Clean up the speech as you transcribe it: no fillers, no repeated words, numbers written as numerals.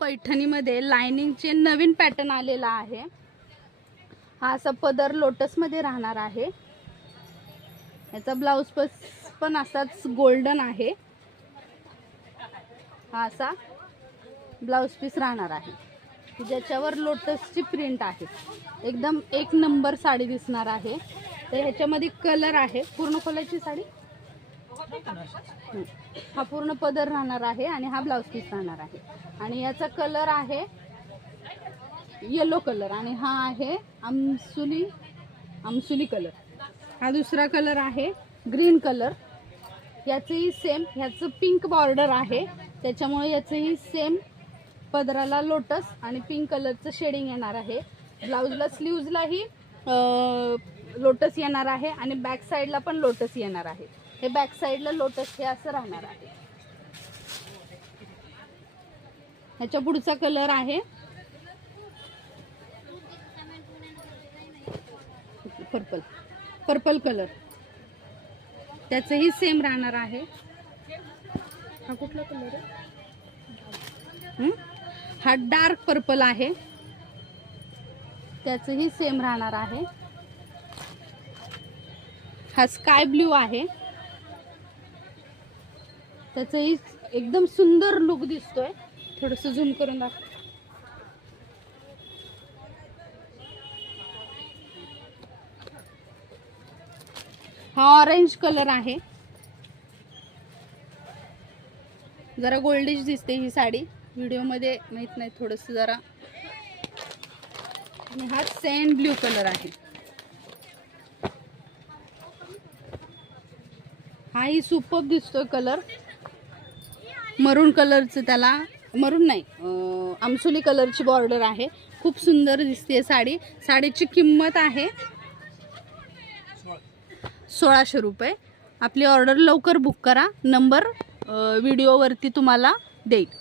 पैठणीमध्ये लाइनिंगचे नवीन पॅटर्न आलेला आहे। हा असा पदर लोटस मध्ये राहणार आहे। याचा ब्लाउज पण असाच गोल्डन आहे। हा असा ब्लाउज पीस राहणार आहे ज्याच्यावर लोटसची प्रिंट आहे। एकदम एक नंबर साडी दिसणार आहे। तर ह्याच्यामध्ये कलर आहे। पूर्ण खोलाची साडी हा पूर्ण पदर राहणार आहे आणि हा ब्लाउज पीस राहणार आहे। आणि याचा कलर आहे येलो कलर आणि हा आहे आमसुली कलर। हा दुसरा कलर आहे ग्रीन कलर। याचेही सेम, ह्याचं पिंक बॉर्डर आहे त्याच्यामुळे याचेही सेम पदराला लोटस आणि पिंक कलरचं शेडिंग येणार आहे। ब्लाउजला स्लीव्जलाही लोटस येणार आहे आणि बॅक साईडला पण लोटस येणार आहे। हे बॅक साईडला लोटस हे असं राहणार आहे। ह्याच्या पुढचा कलर आहे पर्पल कलर। त्याचंही सेम राहणार आहे। हा कुठला कलर आहे? हा डार्क पर्पल आहे। त्याचंही सेम राहणार आहे। हा स्काय ब्ल्यू आहे। त्याचंही एकदम सुंदर लुक दिसतोय। थोडस झूम करून दाखव। हा ऑरेंज कलर आहे। जरा गोल्डिश दिसते ही साडी व्हिडिओ मध्ये, माहित नाही थोडस जरा। आणि हा सँड ब्ल्यू कलर आहे। हा ही सुपर्ब दिसतोय कलर। मरून कलरचं, त्याला मरून नाही आमसुली कलरची बॉर्डर आहे। खूप सुंदर दिसते साडी। साडीची किंमत आहे 1600 रुपये। आपली ऑर्डर लवकर बुक करा। नंबर व्हिडिओवरती तुम्हाला देईल।